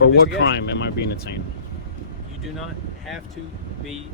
For what crime am I being detained? You do not have to be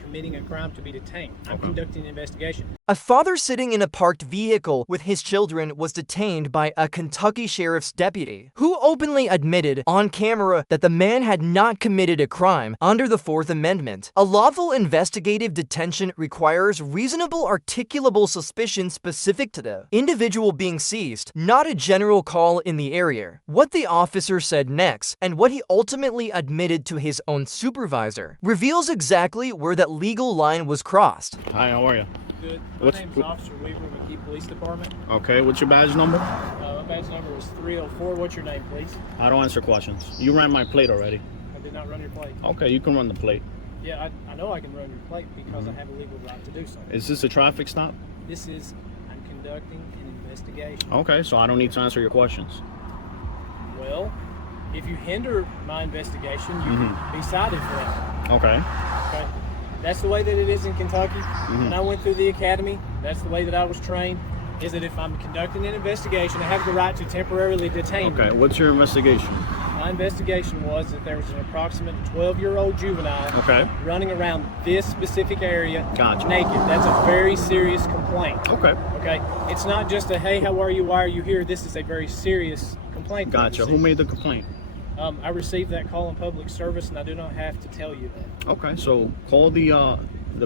committing a crime to be detained. I'm Okay. conducting an investigation. A father sitting in a parked vehicle with his children was detained by a Kentucky sheriff's deputy, who openly admitted on camera that the man had not committed a crime under the Fourth Amendment. A lawful investigative detention requires reasonable articulable suspicion specific to the individual being seized, not a general call in the area. What the officer said next, and what he ultimately admitted to his own supervisor, reveals exactly where that legal line was crossed. Hi, how are you? Good. My name's Officer Weaver, McKee Police Department. Okay, what's your badge number? My badge number is 304. What's your name, please? I don't answer questions. You ran my plate already. I did not run your plate. Okay, you can run the plate. Yeah, I know I can run your plate because I have a legal right to do so. Is this a traffic stop? This is, I'm conducting an investigation. Okay, so I don't need to answer your questions. Well, if you hinder my investigation, you can be cited for that. Okay. Okay? That's the way that it is in Kentucky. When I went through the academy, that's the way that I was trained, is that if I'm conducting an investigation, I have the right to temporarily detain Okay, you. what's your investigation? My investigation was that there was an approximate 12-year-old juvenile Okay. running around this specific area Gotcha. naked. That's a very serious complaint. Okay. Okay? It's not just a, hey, how are you, why are you here? This is a very serious complaint. that I Gotcha. Who received. made the complaint? I received that call in public service, and I do not have to tell you that. Okay, so call the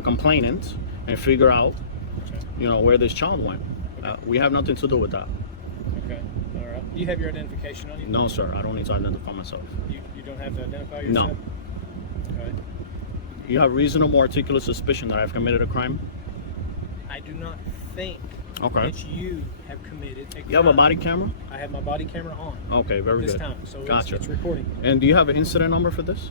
complainant and figure out, where this child went. We have nothing to do with that. Okay. All right. Do you have your identification on you? No, sir. I don't need to identify myself. You don't have to identify No. yourself? Okay. You have reasonable articulable suspicion that I've committed a crime? I do not think Okay. that you have committed a crime. You have a body camera? I have my body camera on Okay, very this good. time, so Gotcha. it's recording. And do you have an incident number for this?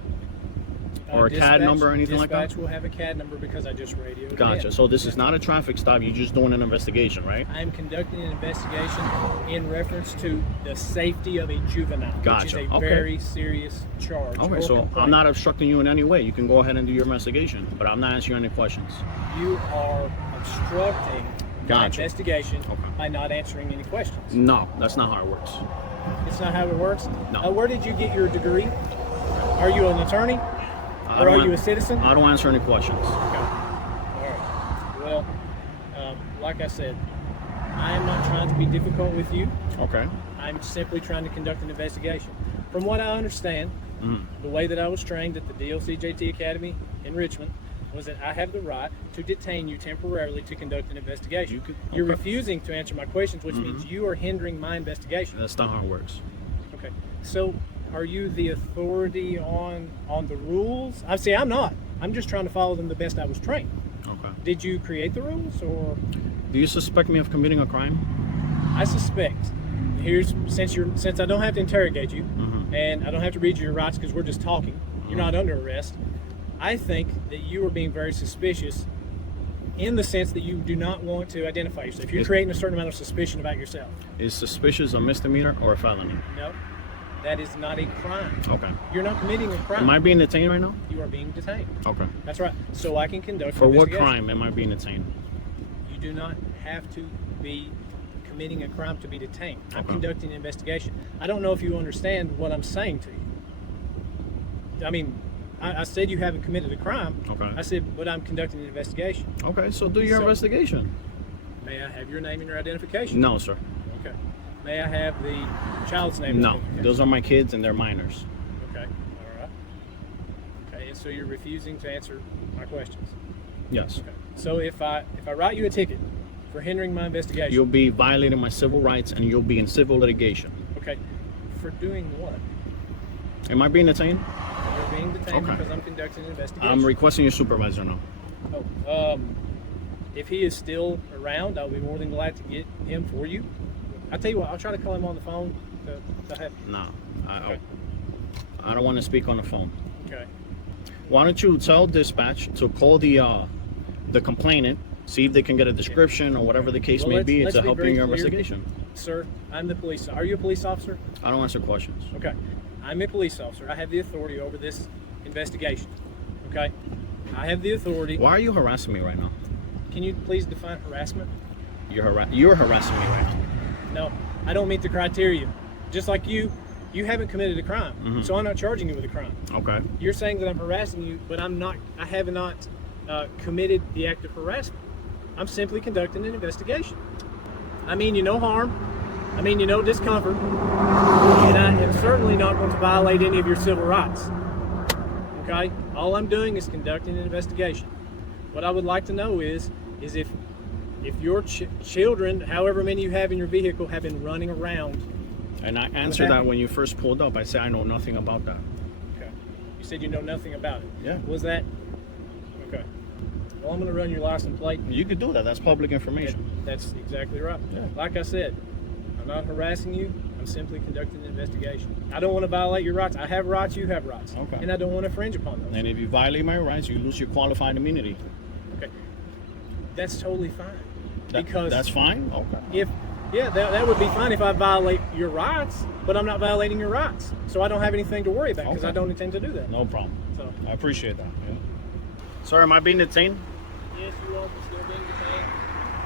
Or a CAD number or anything like that? Dispatch will have a CAD number because I just radioed it Gotcha. in. So this is not a traffic stop. You're just doing an investigation, right? I am conducting an investigation in reference to the safety of a juvenile, which is Gotcha. a Okay. very serious charge. Okay, or so complaint. I'm not obstructing you in any way. You can go ahead and do your investigation, but I'm not answering any questions. You are obstructing my Gotcha. investigation Okay. by not answering any questions. No, that's not how it works. It's not how it works? No. Where did you get your degree? Are you an attorney? I Or don't are you an- a citizen? I don't answer any questions. Okay. All right. Well, like I said, I am not trying to be difficult with you. Okay. I'm simply trying to conduct an investigation. From what I understand, the way that I was trained at the DLCJT Academy in Richmond was that I have the right to detain you temporarily to conduct an investigation. You could- You're okay. refusing to answer my questions, which means you are hindering my investigation. That's not how it works. Okay. So, are you the authority on the rules? I'm not. I'm just trying to follow them the best I was trained. Okay. Did you create the rules, or? Do you suspect me of committing a crime? I suspect. Since I don't have to interrogate you, and I don't have to read you your rights because we're just talking. You're not under arrest. I think that you are being very suspicious in the sense that you do not want to identify yourself. You're creating a certain amount of suspicion about yourself. Is suspicious a misdemeanor or a felony? No, that is not a crime. Okay. You're not committing a crime. Am I being detained right now? You are being detained. Okay. That's right. So I can conduct For an what investigation. crime am I being detained? You do not have to be committing a crime to be detained. I'm Okay. conducting an investigation. I don't know if you understand what I'm saying to you. I mean, I said you haven't committed a crime. Okay. I said, but I'm conducting an investigation. Okay, so do your So- investigation. May I have your name and your identification? No, sir. Okay. May I have the child's name? and No, identification? those are my kids and they're minors. Okay. All right. Okay, and so you're refusing to answer my questions. Yes. Okay. So if I write you a ticket for hindering my investigation, You'll be violating my civil rights and you'll be in civil litigation. okay, for doing what? Am I being detained? You're being detained Okay. because I'm conducting an investigation. I'm requesting your supervisor now. If he is still around, I'll be more than glad to get him for you. I'll tell you what, I'll try to call him on the phone to have. No, Okay. I don't want to speak on the phone. Okay. Why don't you tell dispatch to call the complainant, see if they can get a description or whatever the case Well, may be let's to be help you very in your clear. investigation. Sir, I'm the police. Are you a police officer? I don't answer questions. Okay. I'm a police officer. I have the authority over this investigation. Okay? I have the authority. Why are you harassing me right now? Can you please define harassment? You're harassing me right now. No, I don't meet the criteria. Just like you, you haven't committed a crime, so I'm not charging you with a crime. Okay. You're saying that I'm harassing you, but I have not committed the act of harassment. I'm simply conducting an investigation. I mean you no harm. I mean you no discomfort. And I am certainly not going to violate any of your civil rights. Okay? All I'm doing is conducting an investigation. What I would like to know is if your children, however many you have in your vehicle, have been running around. And I answered that when you first pulled up. I said I know nothing about that. Okay. You said you know nothing about it. Yeah. Was that? Okay. Well, I'm going to run your license plate. You could do that. That's public information. That's exactly right. Yeah. Like I said, I'm not harassing you. I'm simply conducting an investigation. I don't want to violate your rights. I have rights, you have rights. Okay. And I don't want to infringe upon those. And if you violate my rights, you lose your qualified immunity. Okay. That's totally fine. That's fine? Okay. That would be fine if I violate your rights, but I'm not violating your rights. So I don't have anything to worry about because I don't intend to do that. No problem. So I appreciate that. Yeah. Sorry, am I being detained? yes, you are still being detained.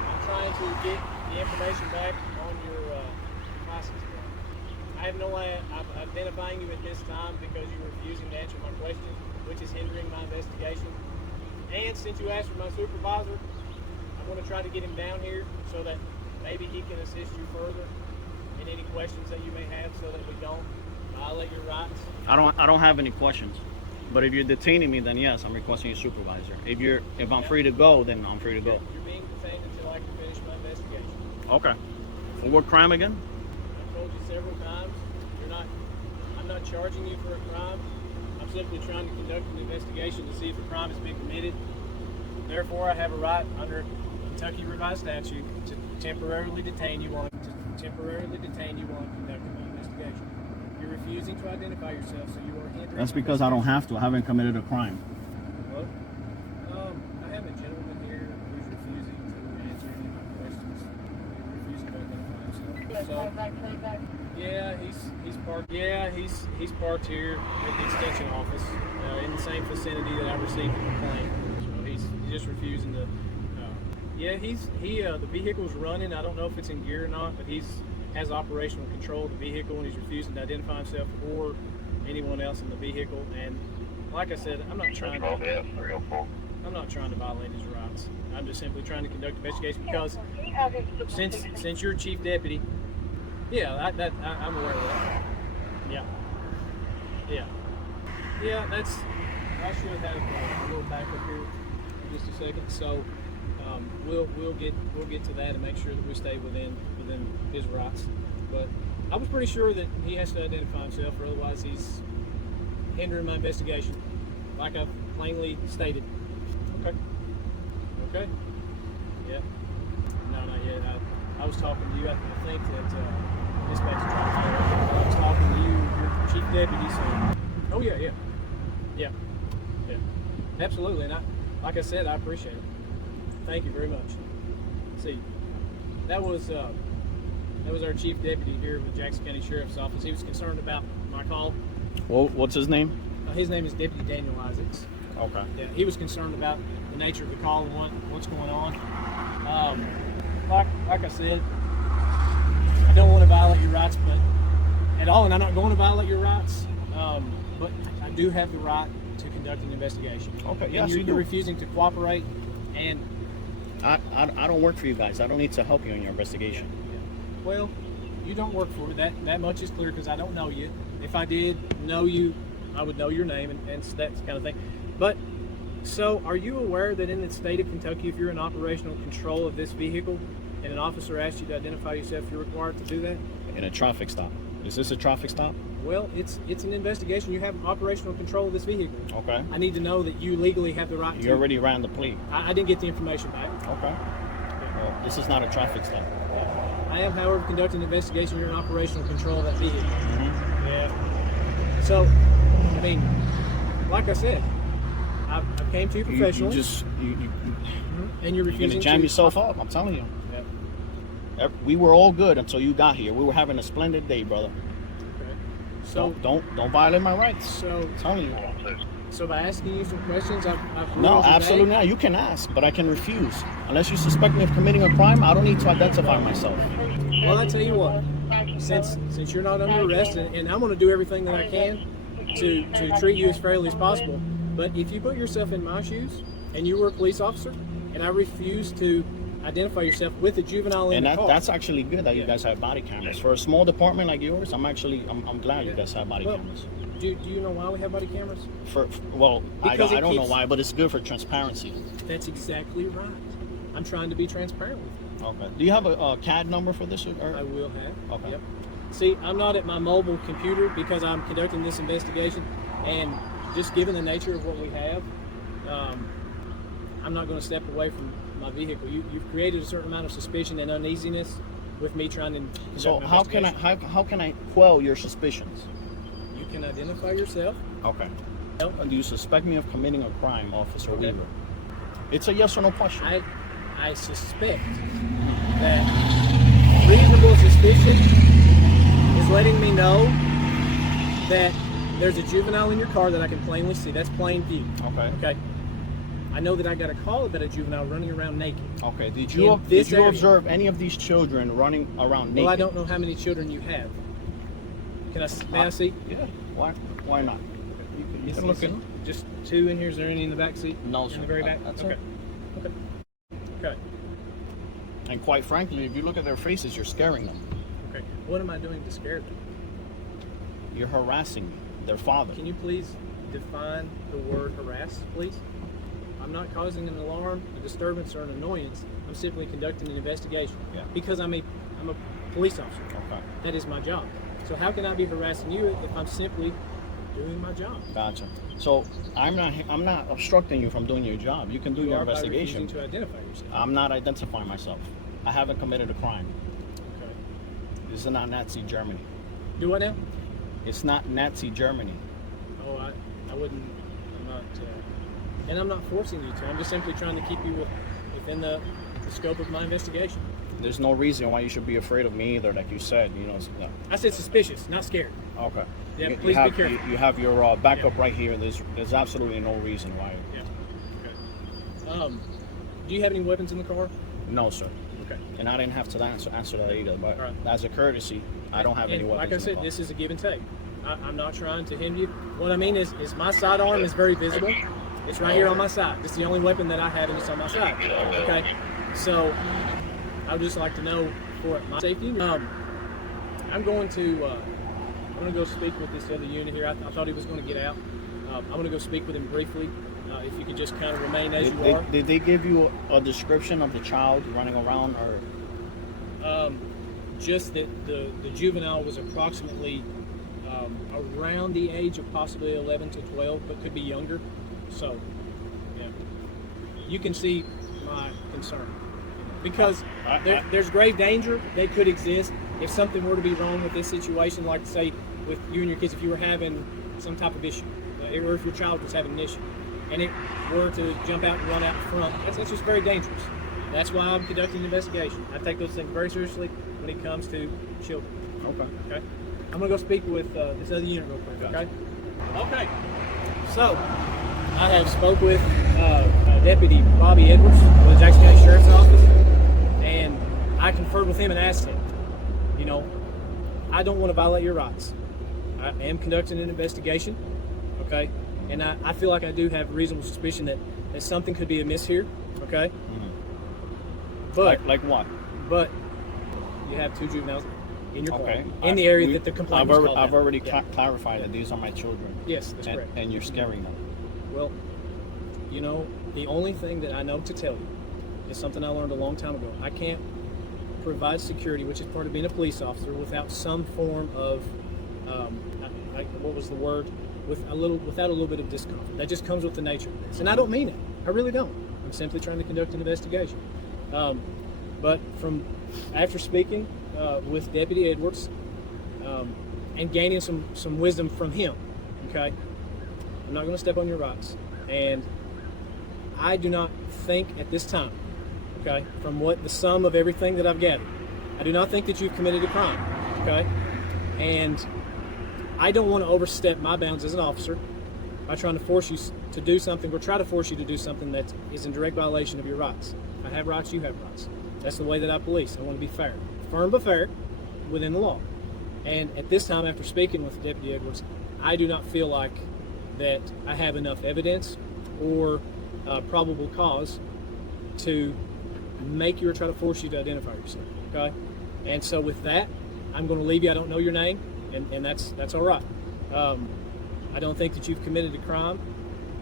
I'm trying to get the information back on your license plate. I have no way of identifying you at this time because you're refusing to answer my question, which is hindering my investigation. And since you asked for my supervisor, I'm going to try to get him down here so that maybe he can assist you further in any questions that you may have so that we don't violate your rights. I don't have any questions. But if you're detaining me, then yes, I'm requesting a supervisor. If I'm free to go, then I'm free to go. You're being detained until I can finish my investigation. Okay. For what crime again? I've told you several times, I'm not charging you for a crime. I'm simply trying to conduct an investigation to see if a crime has been committed. Therefore, I have a right under Kentucky revised statute to temporarily detain you while conducting my investigation. You're refusing to identify yourself, so you are hindering. That's because I don't have to. I haven't committed a crime. Well, I have a gentleman here who's refusing to answer any of my questions. He's refusing to identify himself. So, yeah, he's parked here at the extension office in the same vicinity that I received the complaint. So he's just refusing to. The vehicle's running. I don't know if it's in gear or not, but has operational control of the vehicle, and he's refusing to identify himself or anyone else in the vehicle. And like I said, I'm not trying to violate his rights. I'm just simply trying to conduct an investigation because since you're chief deputy, I'm aware of that. Yeah. I should have a little backup here in just a second. So we'll get to that and make sure that we stay within his rights. But I was pretty sure that he has to identify himself, or otherwise he's hindering my investigation, like I've plainly stated. Okay. Yeah. No, not yet. I was talking to you. I think that dispatch is trying to follow up. I was talking to you, your chief deputy. So, oh yeah. Absolutely. And like I said, I appreciate it. Thank you very much. See, that was our chief deputy here with Jackson County Sheriff's Office. He was concerned about my call. Well, what's his name? His name is Deputy Daniel Isaacs. Okay. Yeah, he was concerned about the nature of the call and what's going on. Like I said, I don't want to violate your rights, but at all, and I'm not going to violate your rights. But I do have the right to conduct an investigation. Okay. And Yes, you're refusing to cooperate, and I don't work for you guys. I don't need to help you in your investigation. well, you don't work for me. That much is clear because I don't know you. If I did know you, I would know your name and that kind of thing. But so, are you aware that in the state of Kentucky, if you're in operational control of this vehicle and an officer asks you to identify yourself, you're required to do that? In a traffic stop. Is this a traffic stop? Well, it's an investigation. You have operational control of this vehicle. Okay. I need to know that you legally have the right to. You already ran the plea. I didn't get the information back. Okay. Well, this is not a traffic stop. I am, however, conducting an investigation. You're in operational control of that vehicle. Mm-hmm. Yeah. So, I mean, like I said, I came to you professionally. And you're You're refusing gonna jam to yourself up. I'm telling you. Yep. We were all good until you got here. We were having a splendid day, brother. Okay. So don't violate my rights. So I'm telling you. So by asking you some questions, I've No, ruined your absolutely day? not. You can ask, but I can refuse. Unless you suspect me of committing a crime, I don't need to identify myself. Well, I tell you what. since you're not under arrest, and I'm going to do everything that I can to treat you as fairly as possible. But if you put yourself in my shoes and you were a police officer and I refuse to identify yourself with a juvenile in the car. That's actually good that you guys have body cameras. For a small department like yours, I'm glad you guys have body cameras. Do you know why we have body cameras? I don't know why, but it's good for transparency. That's exactly right. I'm trying to be transparent with you. Okay. Do you have a CAD number for this? I will have. Okay. Yep. See, I'm not at my mobile computer because I'm conducting this investigation, and just given the nature of what we have, I'm not going to step away from my vehicle. You've created a certain amount of suspicion and uneasiness with me trying to. So how can I quell your suspicions? You can identify yourself. Okay. Do you suspect me of committing a crime, Officer Weaver? It's a yes or no question. I suspect that reasonable suspicion is letting me know that there's a juvenile in your car that I can plainly see. That's plain view. Okay. I know that I got a call about a juvenile running around naked. Okay. Did you observe any of these children running around naked? Well, I don't know how many children you have. May I see? Yeah. Why not? You can look in. Just two in here. Is there any in the back seat? No, sir. In the very back? That's okay. it. Okay. And quite frankly, if you look at their faces, you're scaring them. Okay. What am I doing to scare them? You're harassing their father. Can you please define the word harass, please? I'm not causing an alarm, a disturbance, or an annoyance. I'm simply conducting an investigation. Yeah. Because I'm a police officer. Okay. That is my job. So how can I be harassing you if I'm simply doing my job? Gotcha. So I'm not obstructing you from doing your job. You can do your investigation. To identify yourself. I'm not identifying myself. I haven't committed a crime. Okay. This is not Nazi Germany. Do what now? It's not Nazi Germany. Oh, I wouldn't. I'm not. And I'm not forcing you to. I'm just simply trying to keep you within the scope of my investigation. There's no reason why you should be afraid of me either, like you said. I said suspicious, not scared. Okay. Yeah, please be careful. You have your backup right here. There's absolutely no reason why. Yeah. Okay. Do you have any weapons in the car? No, sir. Okay. And I didn't have to answer that either. But right. As a courtesy, I don't have any weapons. Like I said, this is a give and take. I'm not trying to hinder you. What I mean is my sidearm is very visible. It's right here on my side. It's the only weapon that I have, and it's on my side. Okay. So I would just like to know for my safety. I'm going to go speak with this other unit here. I thought he was going to get out. I'm going to go speak with him briefly. If you could just kind of remain as you are. Did they give you a description of the child running around, or? Just that the juvenile was approximately around the age of possibly 11 to 12, but could be younger. So, yeah, you can see my concern. Because there's grave danger that could exist if something were to be wrong with this situation, like say with you and your kids, if you were having some type of issue, or if your child was having an issue, and it were to jump out and run out in front, that's just very dangerous. That's why I'm conducting an investigation. I take those things very seriously when it comes to children. Okay. I'm gonna go speak with this other unit real quick. Okay. Okay. So I have spoke with Deputy Bobby Edwards of the Jackson County Sheriff's Office, and I conferred with him and asked him, I don't want to violate your rights. I am conducting an investigation, okay, and I feel like I do have reasonable suspicion that something could be amiss here, okay. Mm-hmm. But like what? But you have two juveniles in your car, okay. in the area that the complaint was called I've out. already clarified that these are my children. Yes, that's correct. And you're scaring them. Well, the only thing that I know to tell you is something I learned a long time ago. I can't provide security, which is part of being a police officer, without some form of, what was the word? Without a little bit of discomfort. That just comes with the nature of this. And I don't mean it. I really don't. I'm simply trying to conduct an investigation. But after speaking with Deputy Edwards and gaining some wisdom from him, okay, I'm not going to step on your rights. And I do not think at this time, okay, from what the sum of everything that I've gathered, I do not think that you've committed a crime, okay? And I don't want to overstep my bounds as an officer by trying to force you to do something, or try to force you to do something that is in direct violation of your rights. I have rights, you have rights. That's the way that I police. I want to be fair. Firm but fair within the law. And at this time, after speaking with Deputy Edwards, I do not feel like that I have enough evidence or probable cause to make you or try to force you to identify yourself, okay? And so with that, I'm going to leave you. I don't know your name, and that's all right. I don't think that you've committed a crime,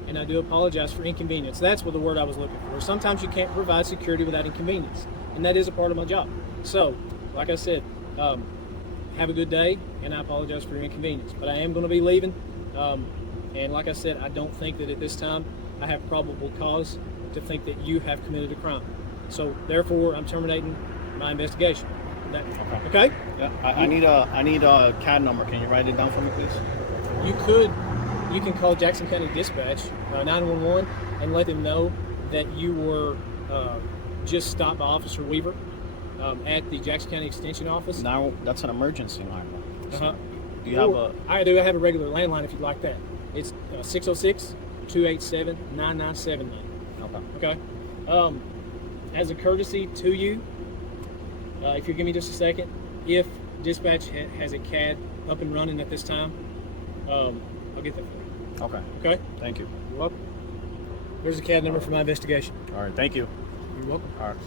and I do apologize for inconvenience. That's what the word I was looking for. Sometimes you can't provide security without inconvenience, and that is a part of my job. So, like I said, have a good day, and I apologize for your inconvenience. But I am going to be leaving, and like I said, I don't think that at this time I have probable cause to think that you have committed a crime. So, therefore, I'm terminating my investigation. Okay? Yeah. I need a CAD number. Can you write it down for me, please? You can call Jackson County Dispatch 911 and let them know that you were just stopped by Officer Weaver at the Jackson County Extension Office. Now that's an emergency line. Uh-huh. Do you have a? I do. I have a regular landline if you'd like that. It's 606-287-9979. Okay. Okay. As a courtesy to you, if you give me just a second, if dispatch has a CAD up and running at this time, I'll get that for you. Okay. Okay? Thank you. You're welcome. There's a CAD number for my investigation. All right. Thank you. You're welcome. All right.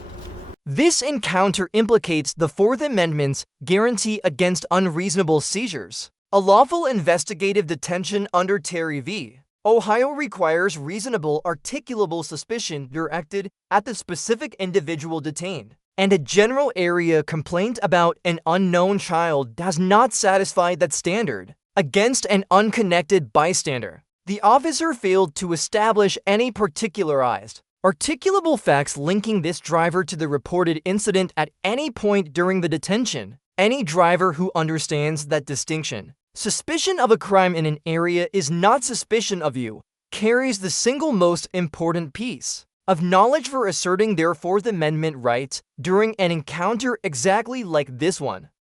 This encounter implicates the Fourth Amendment's guarantee against unreasonable seizures. A lawful investigative detention under Terry v. Ohio requires reasonable, articulable suspicion directed at the specific individual detained, and a general area complaint about an unknown child does not satisfy that standard. Against an unconnected bystander, the officer failed to establish any particularized, articulable facts linking this driver to the reported incident at any point during the detention. Any driver who understands that distinction, suspicion of a crime in an area is not suspicion of you, carries the single most important piece of knowledge for asserting their Fourth Amendment rights during an encounter exactly like this one.